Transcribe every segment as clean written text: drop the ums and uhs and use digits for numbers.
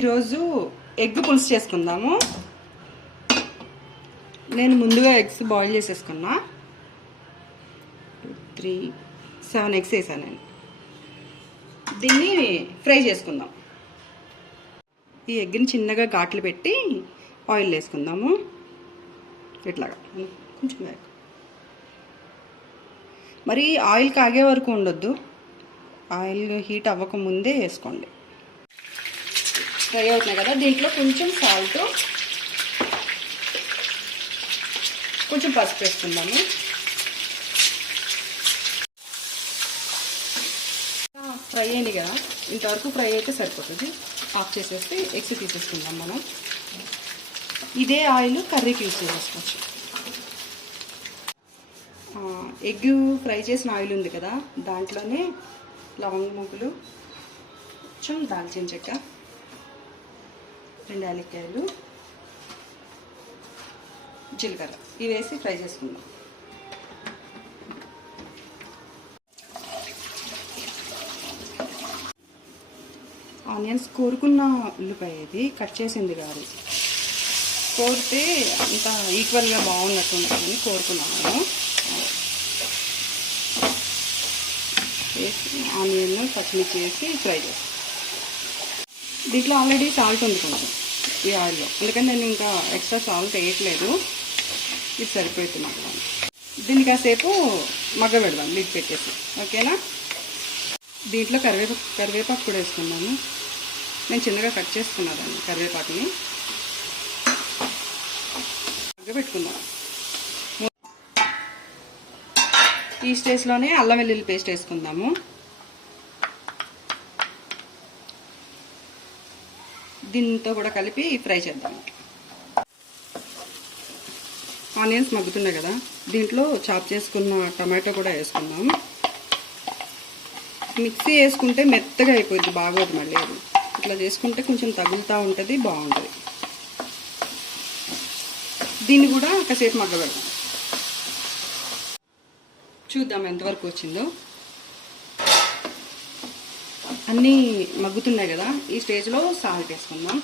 ఈరోజు ఎగ్ పులుసు చేసుకుందాము. నేను ముందుగా ఎగ్స్ బాయిల్ చేసేసుకున్నా. 7 ఎగ్స్ వేసాను నేను. దీన్ని ఫ్రై చేసుకుందాం. ఈ ఎగ్ని చిన్నగా ఘాట్లు పెట్టి ఆయిల్ వేసుకుందాము. ఇట్లాగా కొంచెం మరి ఆయిల్ కాగే వరకు ఉండొద్దు. ఆయిల్ హీట్ అవ్వకముందే వేసుకోండి. ఫ్రై అవుతున్నాయి కదా, దీంట్లో కొంచెం సాల్ట్, కొంచెం పసుపు వేసుకుందాము. ఫ్రై అయింది కదా, ఇంతవరకు ఫ్రై అయితే సరిపోతుంది. ఆఫ్ చేసేసి ఎగ్స్ తీసేసుకుందాం మనం. ఇదే ఆయిల్ కర్రీకి యూజ్ చేసుకోవచ్చు. ఎగ్ ఫ్రై చేసిన ఆయిల్ ఉంది కదా, దాంట్లోనే లవంగ ముగ్గులు, కొంచెం దాల్చిన చెక్క, 2 యాలక్కాయలు, జీలకర్ర ఇవి వేసి ఫ్రై చేసుకుందాం. ఆనియన్స్ కోరుకున్న ఉల్లిపాయ ఇది, కట్ చేసింది కాదు. కోరితే అంత ఈక్వల్గా బాగున్నట్టు ఉంటుందని కోరుకున్నాను. వేసి ఆనియన్ పచ్చిమిర్చి వేసి ఫ్రై చేస్తాను. దీంట్లో ఆల్రెడీ సాల్ట్ ఉంది కొంచెం ఈ ఆయిల్లో, అందుకని నేను ఇంకా ఎక్స్ట్రా సాల్ట్ వేయట్లేదు. ఇది సరిపోతుంది నాకు. దీన్ని కాసేపు మగ్గ పెడదాం లిడ్ పెట్టేసి, ఓకేనా. దీంట్లో కరివేపాకు కూడా వేసుకున్నాను. నేను చిన్నగా కట్ చేసుకున్నాను కరివేపాకుని. మగ్గ పెట్టుకుందాం. ఈ స్టేజ్లోనే అల్లం వెల్లుల్లి పేస్ట్ వేసుకుందాము. దీంతో కూడా కలిపి ఫ్రై చేద్దాం. ఆనియన్స్ మగ్గుతున్నాయి కదా, దీంట్లో చాప్ చేసుకున్న టమాటో కూడా వేసుకుందాం. మిక్సీ వేసుకుంటే మెత్తగా అయిపోద్ది, బాగోదు మళ్ళీ. అది ఇట్లా చేసుకుంటే కొంచెం తగులుతూ ఉంటుంది, బాగుంటుంది. దీన్ని కూడా కాసేపు మగ్గబెడదాం. చూద్దాం ఎంతవరకు వచ్చిందో. అన్నీ మగ్గుతున్నాయి కదా, ఈ స్టేజ్లో సాల్ట్ వేసుకుందాం.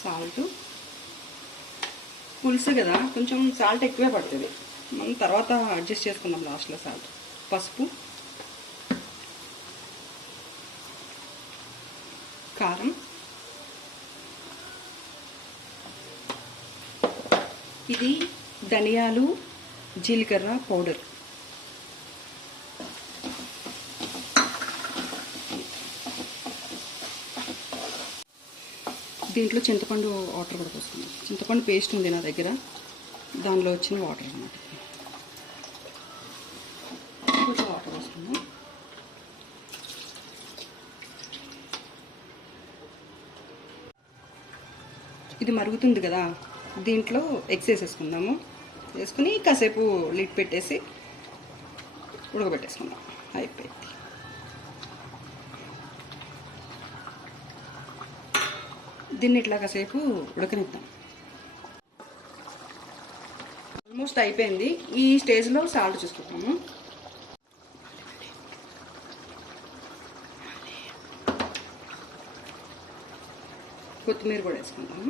సాల్ట్, పులుసు కదా కొంచెం సాల్ట్ ఎక్కువే పడుతుంది, మనం తర్వాత అడ్జస్ట్ చేసుకుందాం లాస్ట్లో సాల్ట్. పసుపు, కారం, ఇది ధనియాలు జీలకర్ర పౌడర్, దీంట్లో చింతపండు వాటర్ కూడా పోసుకుందాం. చింతపండు పేస్ట్ ఉంది నా దగ్గర, దానిలో వచ్చిన వాటర్ అన్నమాట. కొంచెం వాటర్ పోసుకుందాం. ఇది మరుగుతుంది కదా, దీంట్లో ఎగ్స్ వేసేసుకుందాము. వేసుకుని కాసేపు లిడ్ పెట్టేసి ఉడకబెట్టేసుకుందాం. అయిపోయింది. దీన్ని ఇట్లా కాసేపు ఉడకనిద్దాం. ఆల్మోస్ట్ అయిపోయింది. ఈ స్టేజ్లో సాల్ట్ చూసుకుంటాము. కొత్తిమీర కూడా వేసుకుంటాము.